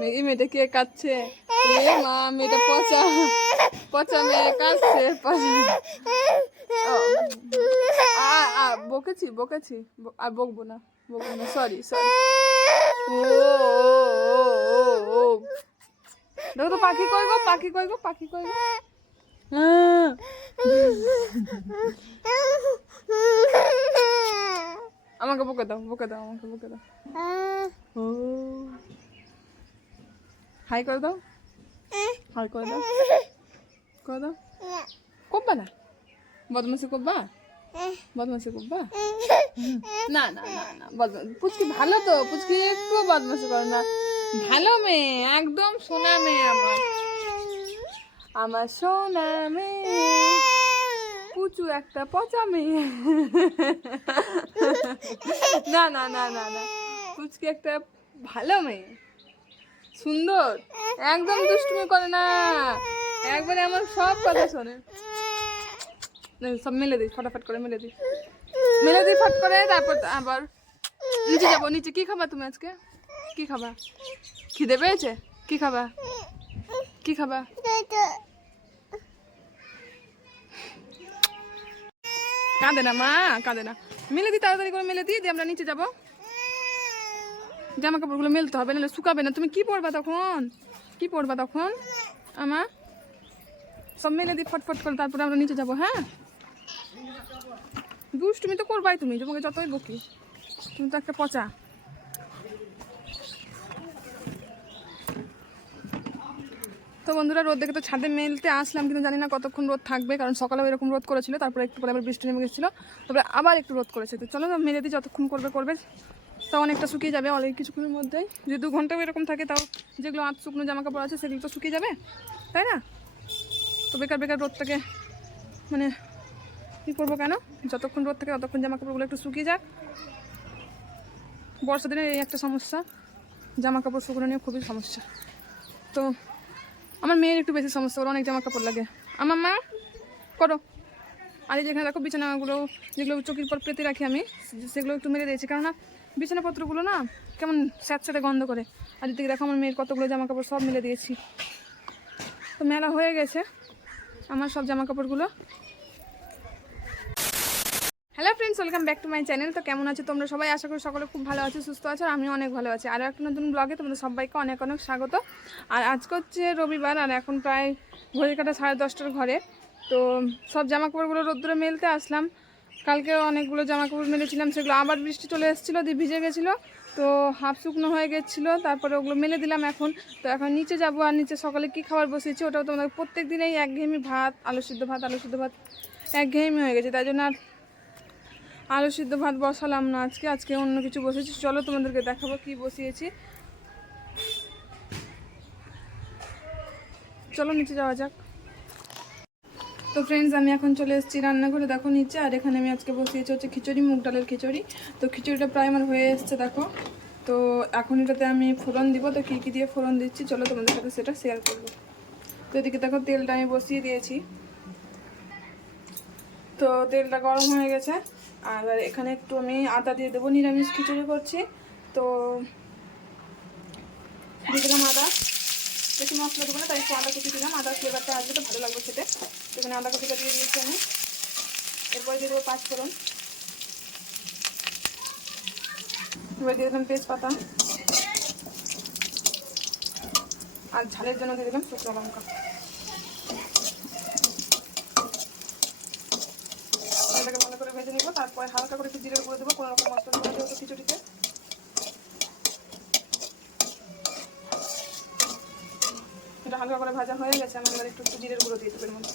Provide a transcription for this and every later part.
মেয়েটা কে কাচ্ছে? মা মেয়েটা পচা পচা মেয়ে কাচ্ছে বকেছি বকেছি আর বকবো না সরি সরি। দেখো তো পাখি কই গো পাখি কই গো পাখি কই গো? আমাকে বকে দাও আমাকে বকে দাও। হাই করে দাও হাই করে দাও করবা না বদমাসি করবা না না না না পুচকি ভালো তো পুচকি একটু বদমাসি করে না ভালো মেয়ে একদম সোনা মেয়ে আমার সোনা মেয়ে পুচু একটা পচা মেয়ে না না না না না পুচকি একটা ভালো মেয়ে সুন্দর একদম দুষ্টুমি করে না একবারে আমার সব কথা শোনে সব মেলে দিই ফটাফট করে মেলে দিই ফট করে তারপর আবার নিচে যাবো নিচে কি খাবা তুমি আজকে কি খাবা খিদে পেয়েছে কি খাবা কাঁদে না মা কাঁদে না মেলে দিই তাড়াতাড়ি করে মেলে দিই দিয়ে আমরা নিচে যাবো জামা কাপড়গুলো মেলতে হবে নাহলে শুকাবে না তুমি কি পরবা তখন আমার সব মেলে দিই ফটফট করে তারপরে আমরা নিচে যাবো হ্যাঁ দুষ্টুমি তো করবাই তুমি তোমাকে যতই বকি তুমি তো একটা পচা তো বন্ধুরা রোদ দেখে তো ছাদে মেলতে আসলাম কিন্তু জানি না কতক্ষণ রোদ থাকবে কারণ সকালেও এরকম রোদ করেছিল তারপরে একটু পরে আবার বৃষ্টি নেমে গেছিলো তারপরে আবার একটু রোদ করেছে তো চলো মেলে দিই যতক্ষণ করবে তাও অনেকটা শুকিয়ে যাবে অনেক কিছুক্ষণের মধ্যেই যদি 2 ঘন্টাও এরকম থাকে তাও যেগুলো আধ শুকনো জামা কাপড় আছে সেগুলো তো শুকিয়ে যাবে তাই না তো বেকার রোদটাকে মানে কী করবো কেন যতক্ষণ রোদ থাকে ততক্ষণ জামা কাপড়গুলো একটু শুকিয়ে যাক বর্ষা দিনের এই একটা সমস্যা জামা কাপড় শুকনো নিয়ে খুবই সমস্যা তো আমার মেয়ের একটু বেশি সমস্যা ওর অনেক জামা কাপড় লাগে আমার মা করো আর এই যেখানে দেখো বিছানাগুলো যেগুলো চকির পর পেতে রাখি আমি সেগুলো একটু মেরে দিয়েছি কেননা বিছানাপত্রগুলো না কেমন স্যাঁতস্যাঁতে গন্ধ করে আর এদিকে দেখো আমার মেয়ের কতগুলো জামা কাপড় সব মেলে দিয়েছি তো মেলা হয়ে গেছে আমার সব জামা কাপড়গুলো hello friends welcome back to my channel তো কেমন আছো তোমরা সবাই আশা করি সকলে খুব ভালো আছো সুস্থ আছো আর আমিও অনেক ভালো আছি আরও একটা নতুন ব্লগে তোমাদের সবাইকে অনেক স্বাগত আর আজকে হচ্ছে রবিবার আর এখন প্রায় ঘড়ি কাটা 10:30টার ঘরে তো সব জামা কাপড়গুলো রোদ্দুরে মেলতে আসলাম কালকে অনেকগুলো জামা কাপড় মেলেছিলাম সেগুলো আবার বৃষ্টি চলে এসেছিলো দিয়ে ভিজে গেছিলো তো হাফ শুকনো হয়ে গেছিলো তারপরে ওগুলো মেলে দিলাম এখন তো এখন নিচে যাবো আর নিচে সকালে কী খাবার বসিয়েছি ওটাও তোমাদের প্রত্যেক দিনেই একঘেয়েমি ভাত আলু সিদ্ধ ভাত একঘেয়েমি হয়ে গেছে তাই জন্য আর আলু সিদ্ধ ভাত বসালাম না আজকে অন্য কিছু বসিয়েছি চলো তোমাদেরকে দেখাবো কি বসিয়েছি চলো নিচে যাওয়া যাক তো ফ্রেন্ডস আমি এখন চলে এসেছি রান্নাঘরে দেখো নিচে আর এখানে আমি আজকে বসিয়েছি হচ্ছে খিচুড়ি মুগ ডালের খিচুড়ি তো খিচুড়িটা প্রায় আমার হয়ে এসছে দেখো তো এখন এটাতে আমি ফোড়ন দিব তো কী দিয়ে ফোড়ন দিচ্ছি চলো তোমাদের সাথে সেটা শেয়ার করবো তো এদিকে দেখো তেলটা আমি বসিয়ে দিয়েছি তো তেলটা গরম হয়ে গেছে আর এখানে একটু আমি আদা দিয়ে দেবো নিরামিষ খিচুড়ি করছি তো দিয়ে দিলাম আদা বেশি মশলা দেবো না তাই একটু আদা কুচি দিলাম আদা ফ্লেভারটা আসবে তো ভালো লাগবে খেতে এখানে আদা কুচিটা দিয়ে দিয়েছি আমি এরপরে দিয়ে দেবো 5 ফোড়ন এবার দিয়ে দিলাম তেজপাতা আর ঝালের জন্য দিয়ে দিলাম শুকনো লঙ্কা এটাকে ভালো করে ভেজে নেবো তারপরে হালকা করে একটু জিরের গুঁড়ো দেবো কোনো রকম মশলা দেবো যেহেতু খিচুড়িতে এটা হালকা করে ভাজা হয়ে গেছে আমি এবার একটু জিরের গুঁড়ো দিয়ে দেবো এর মধ্যে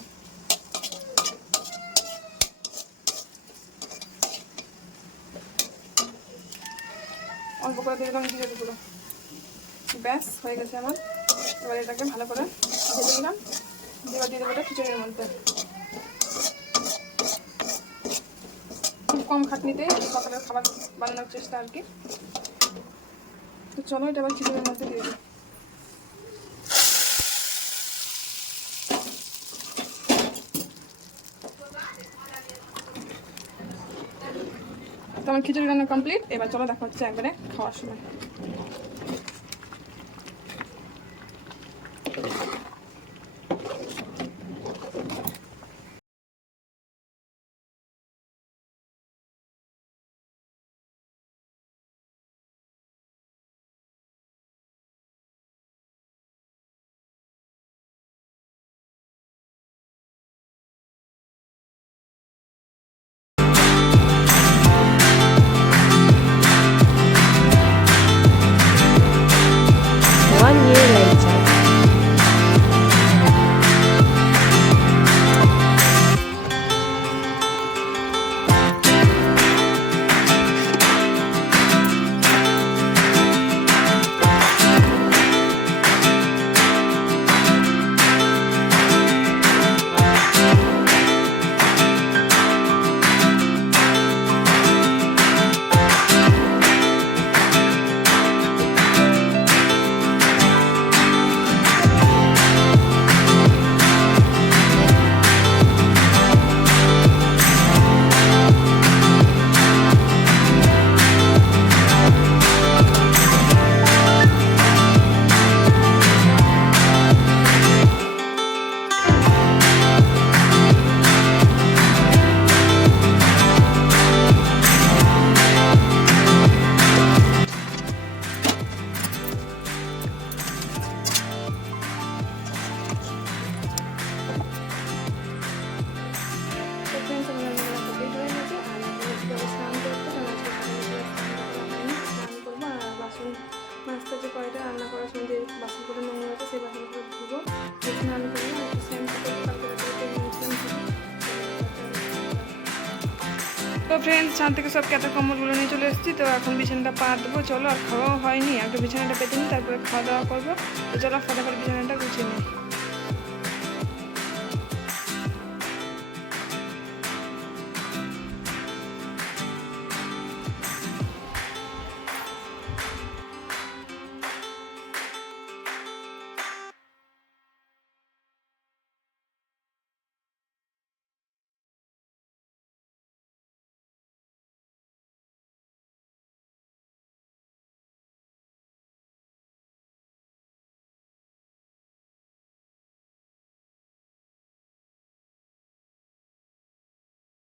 অল্প করে দিয়ে দিলাম জিরের গুঁড়ো ব্যাস হয়ে গেছে আমার এবার এটাকে ভালো করে ভেজে নিলাম এবার দিয়ে দেবো এটা খিচুড়ির মধ্যে খুব কম খাটনিতে সকালের খাবার বানানোর চেষ্টা আর কি তো চলো এটা আবার খিচুড়ির মধ্যে দিয়ে দিই আমার খিচুড়ি রান্না কমপ্লিট। এবার চলো দেখা হচ্ছে একবারে খাওয়ার সময়। মাছটা যে কয়টা রান্না করার সময় যে বাসনগুলো নোংরা হয়েছে সেই বাসনগুলো ধুবো, স্নান করবো, তো ফ্রেন্ডস ছাদ থেকে সব ক্যাটা কম্বলগুলো নিয়ে চলে এসেছি। তো এখন বিছানাটা পা দেবো, চলো। আর খাওয়াও হয়নি, একটু বিছানাটা পেতে নিই, তারপরে খাওয়া দাওয়া করবো। তো চলো ফটাফট বিছানাটা গুছিয়ে নিই।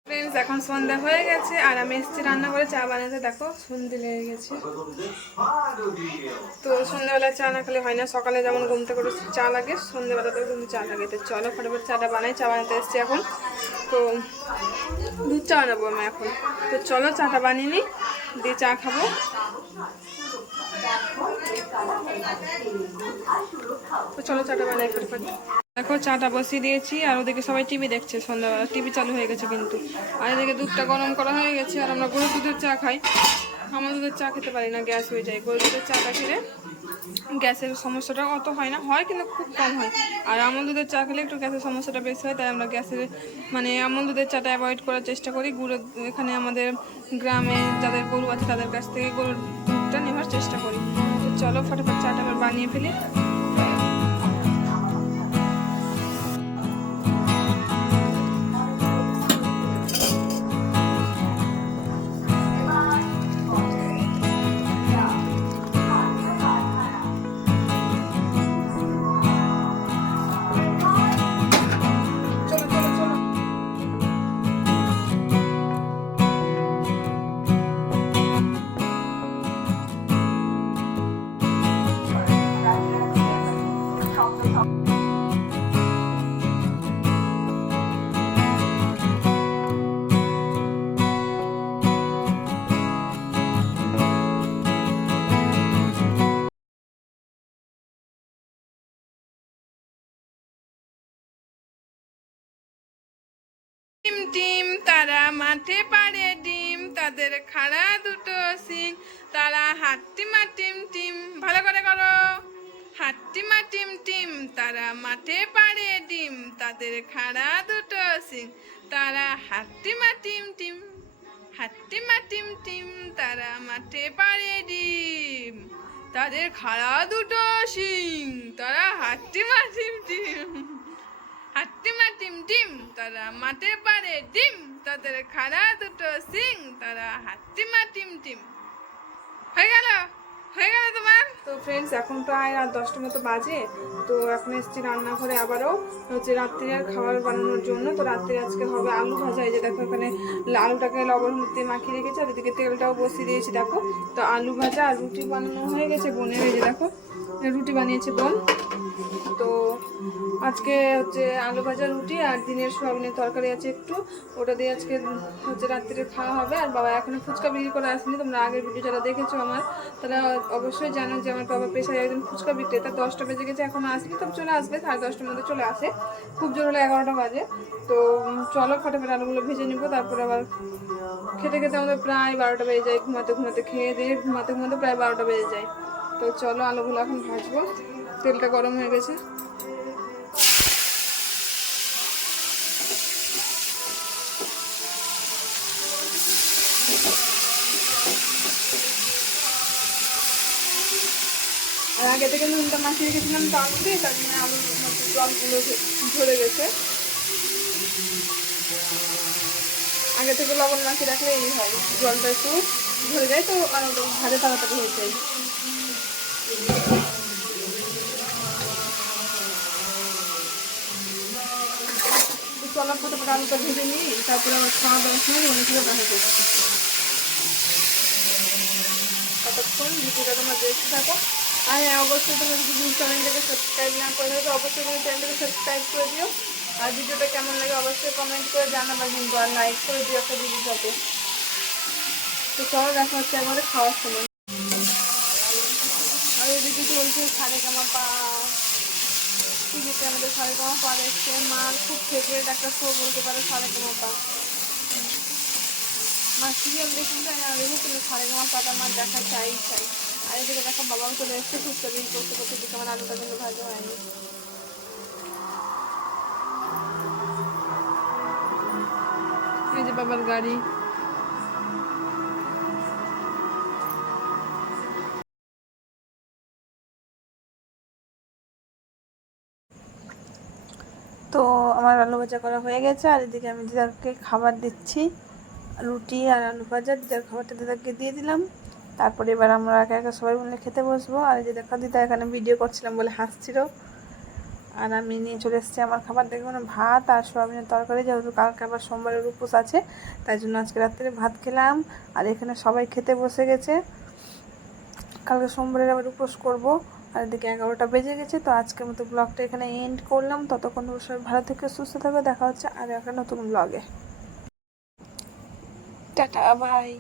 ফ্রেন্ডস এখন সন্ধ্যা হয়ে গেছে আর আমি এসেছি রান্না করে চা বানাতে। দেখো সন্ধে লেগে গেছে। তো সন্ধ্যাবেলা চা না খেলে হয় না, সকালে যেমন ঘুম থেকে করে চা লাগে, সন্ধ্যাবেলাতেও কিন্তু চা লাগে। তো চলো ফটাফট চাটা বানাই। চা বানাতে এসেছি এখন। তো দুধ চা বানাবো আমি এখন। তো চলো চাটা বানিয়ে নিই, দিয়ে চা খাবো। তো চলো চাটা বানাই ফটাফট। দেখো চাটা বসিয়ে দিয়েছি আর ওদিকে সবাই টিভি দেখছে, সন্ধ্যাবেলা টিভি চালু হয়ে গেছে কিন্তু। আর এদিকে দুধটা গরম করা হয়ে গেছে। আর আমরা গরুর দুধের চা খাই, আমার দুধের চা খেতে পারি না, গ্যাস হয়ে যায়। গরুর দুধের চাটা খেলে গ্যাসের সমস্যাটা অত হয় না, হয় কিন্তু খুব কম হয়। আর আমল দুধের চা খেলে একটু গ্যাসের সমস্যাটা বেশি হয়, তাই আমরা গ্যাসের মানে আমল দুধের চাটা অ্যাভয়েড করার চেষ্টা করি। গুঁড়ো এখানে আমাদের গ্রামে যাদের গরু আছে তাদের কাছ থেকে গরুর দুধটা নেওয়ার চেষ্টা করি। তো চলো ফটাফট চাটা আবার বানিয়ে ফেলি। টিম টিম তারা মাঠে পাড়ে ডিম, তাদের খাড়া দুটো সিং, তারা হাট্টিমা টিম টিম। ভালো করে করো, হাট্টিমা টিম টিম, তারা মাঠে পাড়ে ডিম, তাদের খাড়া দুটো সিং, তারা হাট্টিমা টিম টিম, হাট্টিমা টিম টিম, তারা মাঠে পাড়ে ডিম, তাদের খাড়া দুটো সিং, তারা হাট্টিমা টিম টিম, হাট্টিমা টিম টিম, তারা মাঠে পাড়ে ডিম, তাদের খাড়া দুটো সিং, তারা হাট টিমা টিম টিম হয়ে গেল তোমার। তো ফ্রেন্ডস এখন প্রায় রাত 10টার মতো বাজে। তো এখন এসেছি রান্নাঘরে আবারও হচ্ছে রাত্রি আর খাবার বানানোর জন্য। তো রাত্রে আজকে হবে আলু ভাজা। এই যে দেখো এখানে আলুটাকে লবণ হলুদ মাখিয়ে রেখেছি, আর এদিকে তেলটাও বসিয়ে দিয়েছি দেখো। তো আলু ভাজা আর রুটি বানানো হয়ে গেছে বোনের। এই যে দেখো রুটি বানিয়েছে বোন। তো আজকে হচ্ছে আলু ভাজা রুটি আর দিনের সোয়াবিনের তরকারি আছে একটু, ওটা দিয়ে আজকে হচ্ছে রাত্রে খাওয়া হবে। আর বাবা এখনো ফুচকা বিক্রি করে আসেনি। তোমরা আগের ভিডিও যারা দেখেছো আমার তারা অবশ্যই জানো যে আমার বাবা পেশায় একজন ফুচকা বিক্রেতা। 10টা বেজে গেছে এখনো আসেনি, তবে চলে আসবে 10:30টার মধ্যে চলে আসে, খুব জোর হলে 11টা বাজে। তো চলো ফটাফট আলুগুলো ভেজে নিবো, তারপর আবার খেতে খেতে আমাদের প্রায় 12টা বেজে যায়। ঘুমাতে ঘুমাতে খেয়ে দিয়ে ঘুমাতে ঘুমাতে প্রায় 12টা বেজে যায়। তো চলো আলুগুলো এখন ভাজবো, তেলটা গরম হয়ে গেছে। আর আগে থেকে নুনটা মাখিয়ে রেখেছিলাম তো আলুতে, তার জন্য আলুর মধ্যে জলগুলো ঝরে গেছে। আগে থেকে লবণ মাখিয়ে রাখলে এই হয়, জলটা একটু ঝরে যায় তো আলুটা ভাজা তাড়াতাড়ি হয়ে যায়। চলার ফটোফট আলুটা ভেজে নিই, তারপরে আমার খাওয়া দাওয়ার সময় অনেকগুলো দেখা করছি। ততক্ষণ ভিডিওটা তোমরা দেখতে থাকো। আর হ্যাঁ, অবশ্যই তোমরা যদি চ্যানেলটাকে সাবস্ক্রাইব না করে থাকো অবশ্যই তুমি চ্যানেলটাকে সাবস্ক্রাইব করে দিও। আর ভিডিওটা কেমন লাগে অবশ্যই কমেন্ট করে জানাবা কিন্তু, আর লাইক করে দিও একটা ভিডিওটাতে। তো চলো দেখা হচ্ছে আমাদের খাওয়ার সময়। আর এদিকে চলছে সারেগামাপা টিভিতে, আমাদের সারেগামাপা দেখছে। মার খুব ফেভারিট একটা শো বলতে পারে সারেগামাপা। মা সিরিয়াল দেখুন তাই না দেখো, কিন্তু সারেগামাপাটা আমার দেখা চাই। আর এদিকে দেখো বাবাও চলে এসছে ফুচকা বিক্রি করতে করতে। দিকে আমার আলুটা কিন্তু ভাজা হয়নি। এই যে বাবার গাড়ি। তো আমার আলু ভাজা করা হয়ে গেছে, আর এদিকে আমি দিদাকে খাবার দিচ্ছি, রুটি আর আলু ভাজা। দিদার খাবারটা দিদাকে দিয়ে দিলাম। তারপরে এবার আমরা একা একা সবাই মিলে খেতে বসবো। আর এই যে দেখা দিদা এখানে ভিডিও করছিলাম বলে হাসছিল। আর আমি নিয়ে চলে এসেছি আমার খাবার, দেখবো না ভাত আর সোয়াবিনের তরকারি, যেহেতু কালকে আবার সোমবারের উপোস আছে তাই জন্য আজকে রাত্রে ভাত খেলাম। আর এখানে সবাই খেতে বসে গেছে, কালকে সোমবারের আবার উপোস করবো। আর এদিকে 11টা বেজে গেছে। তো আজকের মতো ব্লগটা এখানে এন্ড করলাম। ততক্ষণ সবাই ভালো থেকে সুস্থ থাকবে, দেখা হচ্ছে আর একটা নতুন ব্লগে। Tata bye.